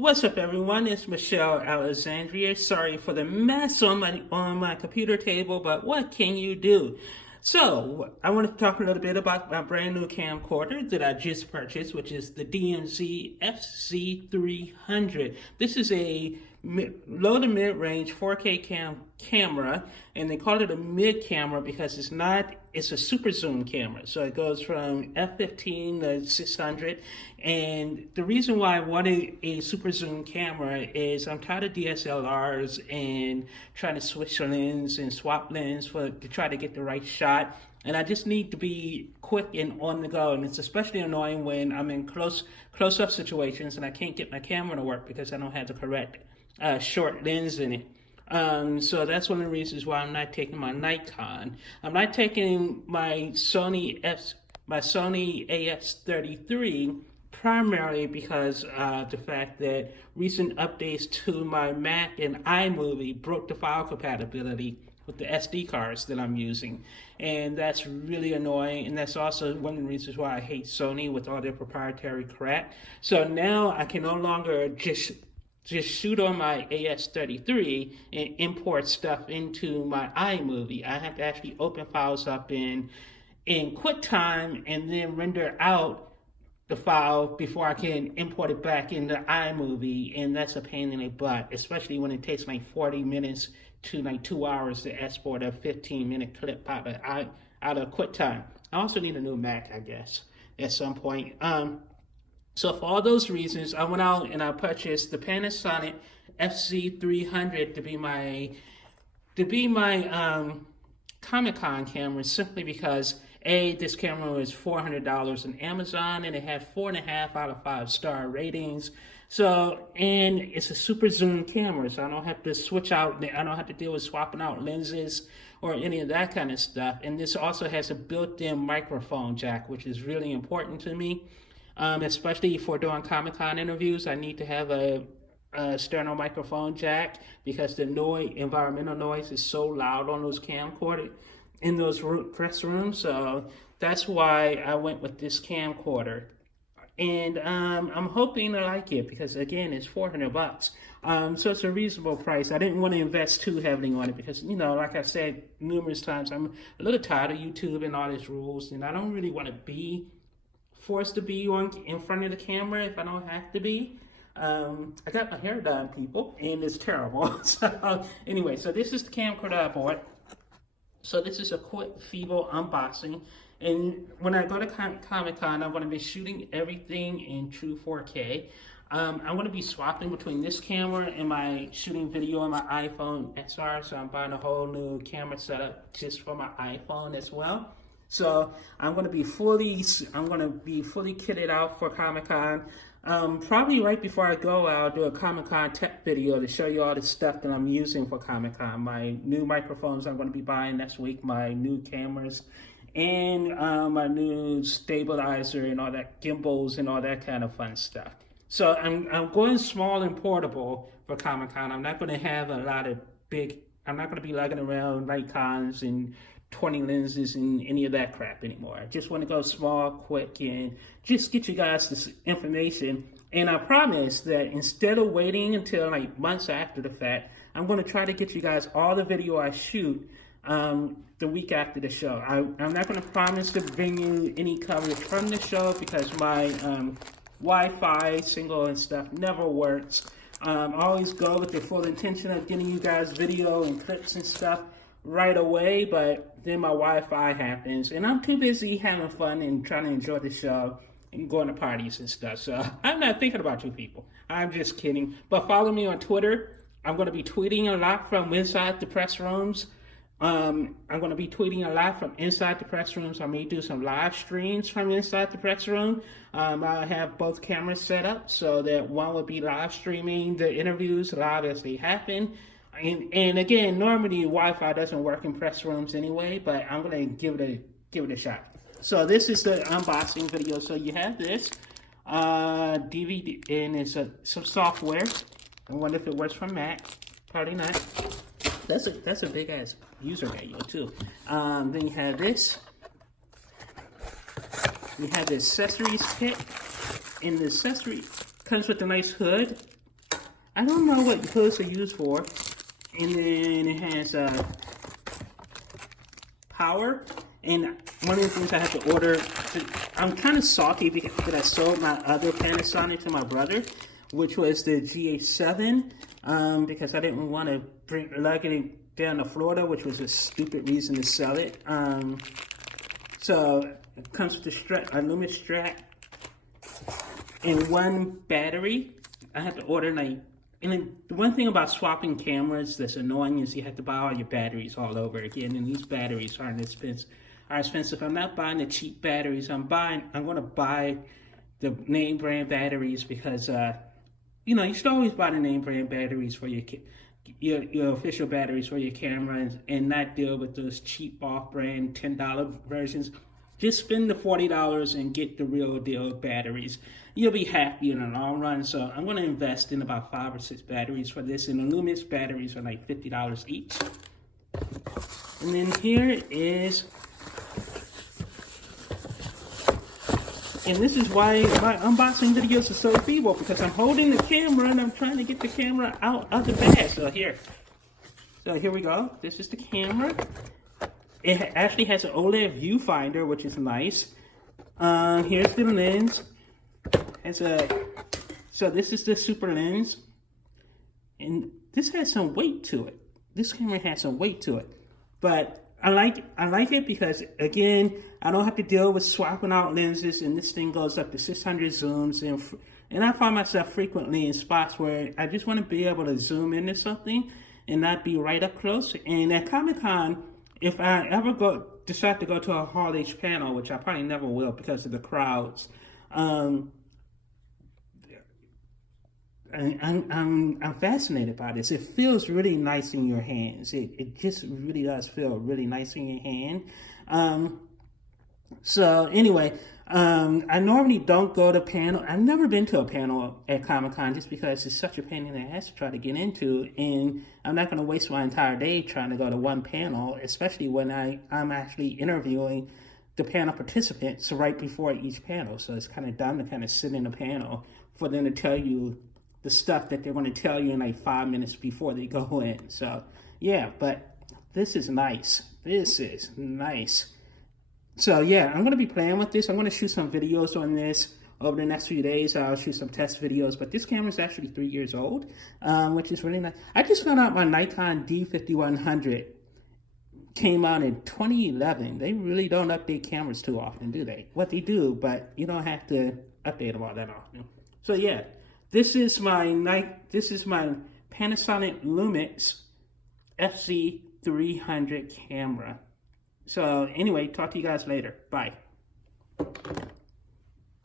What's up, everyone? It's Michelle Alexandria. Sorry for the mess on my computer table, but what can you do? So, I want to talk a little bit about my brand new camcorder that I just purchased, which is the DMZ FZ300. This is a low to mid-range 4K camera, and they call it a mid camera because it's a super zoom camera. So it goes from f15 to 600. And the reason why I wanted a super zoom camera is I'm tired of DSLRs and trying to switch lens and swap lens to try to get the right shot. And I just need to be quick and on the go. And it's especially annoying when I'm in close-up situations and I can't get my camera to work because I don't have the correct short lens in it. So that's one of the reasons why I'm not taking my Nikon. I'm not taking my Sony AS33 primarily because of the fact that recent updates to my Mac and iMovie broke the file compatibility with the SD cards that I'm using. And that's really annoying, and that's also one of the reasons why I hate Sony with all their proprietary crap. So now I can no longer just shoot on my AS33 and import stuff into my iMovie. I have to actually open files up in QuickTime and then render out the file before I can import it back into iMovie, and that's a pain in the butt, especially when it takes like 40 minutes to like 2 hours to export a 15-minute clip out of QuickTime. I also need a new Mac, I guess, at some point. So for all those reasons, I went out and I purchased the Panasonic FZ300 to be my Comic-Con camera, simply because this camera was $400 on Amazon, and it had 4.5 out of 5 star ratings. So, and it's a super zoom camera, so I don't have to I don't have to deal with swapping out lenses or any of that kind of stuff. And this also has a built-in microphone jack, which is really important to me, especially for doing Comic-Con interviews. I need to have a external microphone jack because the environmental noise is so loud on those camcorders in those press rooms. So that's why I went with this camcorder, and I'm hoping to like it because, again, it's $400. So it's a reasonable price. I didn't want to invest too heavily on it because, like I said numerous times, I'm a little tired of YouTube and all these rules, and I don't really want to be forced to be in front of the camera if I don't have to be. I got my hair done, people, and it's terrible. So anyway, so this is the camcorder I bought. So this is a quick, feeble unboxing. And when I go to Comic-Con, I'm going to be shooting everything in true 4K. I'm going to be swapping between this camera and my shooting video on my iPhone XR. So I'm buying a whole new camera setup just for my iPhone as well. So I'm going to be fully kitted out for Comic-Con. Probably right before I go, I'll do a Comic-Con tech video to show you all the stuff that I'm using for Comic-Con. My new microphones I'm going to be buying next week, my new cameras, and my new stabilizer and all that, gimbals and all that kind of fun stuff. So I'm going small and portable for Comic-Con. I'm not going to have a lot of I'm not going to be lugging around Nikons and 20 lenses and any of that crap anymore. I just want to go small, quick, and just get you guys this information. And I promise that instead of waiting until like months after the fact, I'm going to try to get you guys all the video I shoot the week after the show. I'm not going to promise to bring you any coverage from the show because my Wi-Fi signal and stuff never works. I always go with the full intention of getting you guys video and clips and stuff right away, but then my Wi-Fi happens, and I'm too busy having fun and trying to enjoy the show and going to parties and stuff. So I'm not thinking about you people. I'm just kidding. But follow me on Twitter. I'm going to be tweeting a lot from inside the press rooms. I'm going to be tweeting a lot from inside the press rooms. I may do some live streams from inside the press room. I have both cameras set up so that one will be live streaming the interviews live as they happen. And again, normally Wi-Fi doesn't work in press rooms anyway, but I'm gonna give it a shot. So this is the unboxing video. So you have this DVD, and it's some software. I wonder if it works for Mac. Probably not. That's a big ass user manual too. Then you have this. You have the accessories kit, and the accessory comes with a nice hood I don't know what hoods are used for. And then it has power. And one of the things I have to order, I'm kind of salty because I sold my other Panasonic to my brother, which was the GH7, because I didn't want to lug it down to Florida, which was a stupid reason to sell it. So it comes with the strap, a Lumix strap, and one battery. I had to order and the one thing about swapping cameras that's annoying is you have to buy all your batteries all over again, and these batteries are expensive. I'm not buying the cheap batteries. I'm going to buy the name brand batteries because you know, you should always buy the name brand batteries for your official batteries for your camera, and not deal with those cheap off-brand $10 versions. Just spend the $40 and get the real deal batteries. You'll be happy in the long run. So I'm going to invest in about 5 or 6 batteries for this, and the Lumix batteries are like $50 each. And then here is, and this is why my unboxing videos are so feeble, because I'm holding the camera and I'm trying to get the camera out of the bag. So here we go. This is the camera. It actually has an OLED viewfinder, which is nice. Here's the lens. So this is the super lens, and this has some weight to it. This camera has some weight to it, but I like it because, again, I don't have to deal with swapping out lenses, and this thing goes up to 600 zooms, and I find myself frequently in spots where I just want to be able to zoom into something and not be right up close. And at Comic-Con, if I ever decide to go to a Hall H panel, which I probably never will because of the crowds, I'm fascinated by this. It feels really nice in your hands. It just really does feel really nice in your hand. So anyway, I normally don't go to panel. I've never been to a panel at Comic-Con just because it's such a pain in the ass to try to get into, and I'm not going to waste my entire day trying to go to one panel, especially when I'm actually interviewing the panel participants right before each panel. So it's kind of dumb to kind of sit in a panel for them to tell you the stuff that they're going to tell you in like 5 minutes before they go in. So yeah, but this is nice. This is nice. So yeah, I'm going to be playing with this. I'm going to shoot some videos on this over the next few days. I'll shoot some test videos, but this camera is actually 3 years old, which is really nice. I just found out my Nikon D5100 came out in 2011. They really don't update cameras too often, do they? What they do, but you don't have to update them all that often. So yeah, this is my Panasonic Lumix FZ300 camera. So anyway, talk to you guys later. Bye.